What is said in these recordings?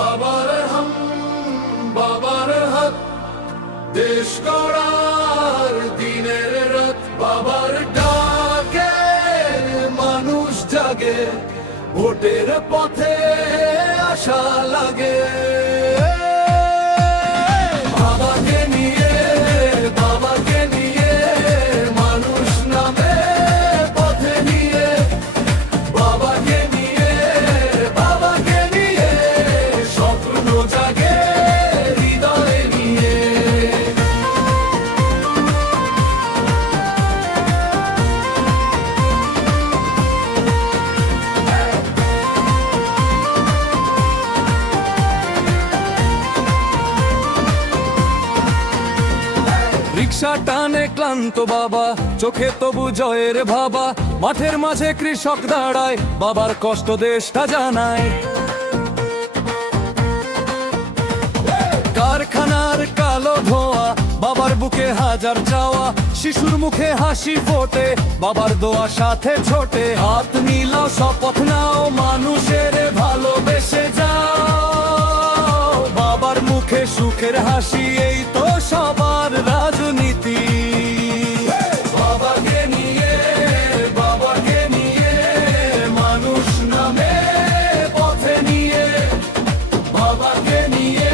বাবার হাম বাবার হাত, দেশ গড়ার দিনের রাত। বাবার ডাকে মানুষ জাগে, ভোটের পথে আশা লাগে। বাবাকে নিয়ে মানুষ নামে পথে নিয়ে। বাবাকে নিয়ে স্বপ্ন জাগে হৃদয়ে নিয়ে। রিক্সা টানে ক্লান্ত বাবা, চোখে তবু জয়ের ভাবা। মাঠের মাঝে কৃষক দাঁড়ায়, বাবার কষ্ট দেশটা জানায়। কারখানার কালো ধোঁয়া, বাবার বুকে হাজার চাওয়া। শিশুর মুখে হাসি ফোটে, বাবার দোয়া সাথে ছোটে। হাত মিলাও, শপথ নাও, মানুষের ভালোবেসে যাও। বাবার মুখে সুখের হাসি, এই তো সবার রাজনীতি। বাবাকে নিয়ে মানুষ নামে পথে নিয়ে। বাবাকে নিয়ে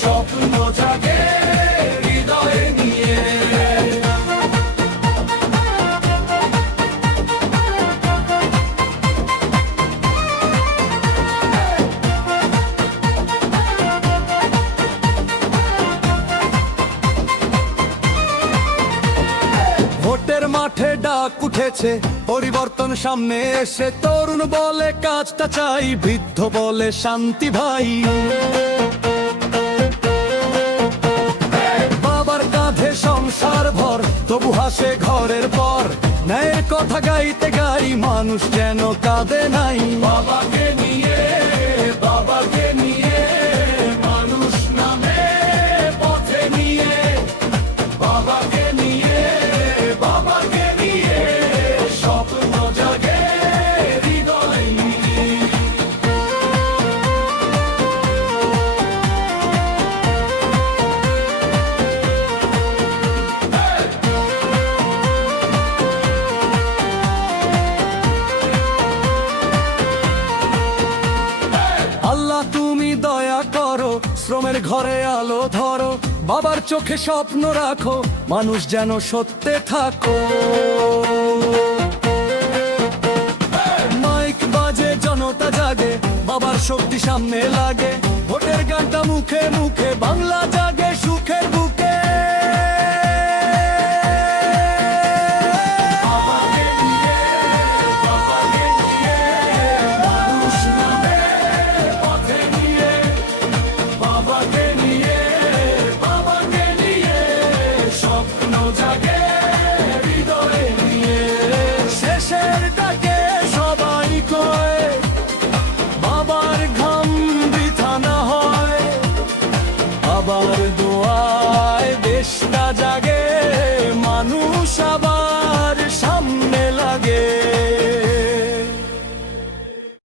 স্বপ্ন জাগে হৃদয়ে নিয়ে। ভোটের মাঠে ডাক উঠেছে, পরিবর্তন সামনে এসে। তরুণ বলে কাজটা চাই, বৃদ্ধ বলে শান্তি ভাই। বাবার কাঁধে সংসার ভর, তবু হাসে ঘরের পর। ন্যায়ের কথা গাইতে গাই, মানুষ যেন কাঁদে নাই। বাবাকে নিয়ে মানুষ নামে পথে নিয়ে। বাবাকে নিয়ে স্বপ্ন জাগে হৃদয়ে নিয়ে। আল্লাহ তুমি দয়া করো, শ্রমের ঘরে আলো ধরো। বাবার চোখে স্বপ্ন রাখো, মানুষ যেন সত্যে থাকো। মাইক বাজে, জনতা জাগে, বাবার শক্তি সামনে লাগে। ভোটের গানটা মুখে মুখে, বাংলা জাগে সুখের বুকে। বাবাকে নিয়ে মানুষ নামে পথে নিয়ে। বাবাকে নিয়ে স্বপ্ন জাগে।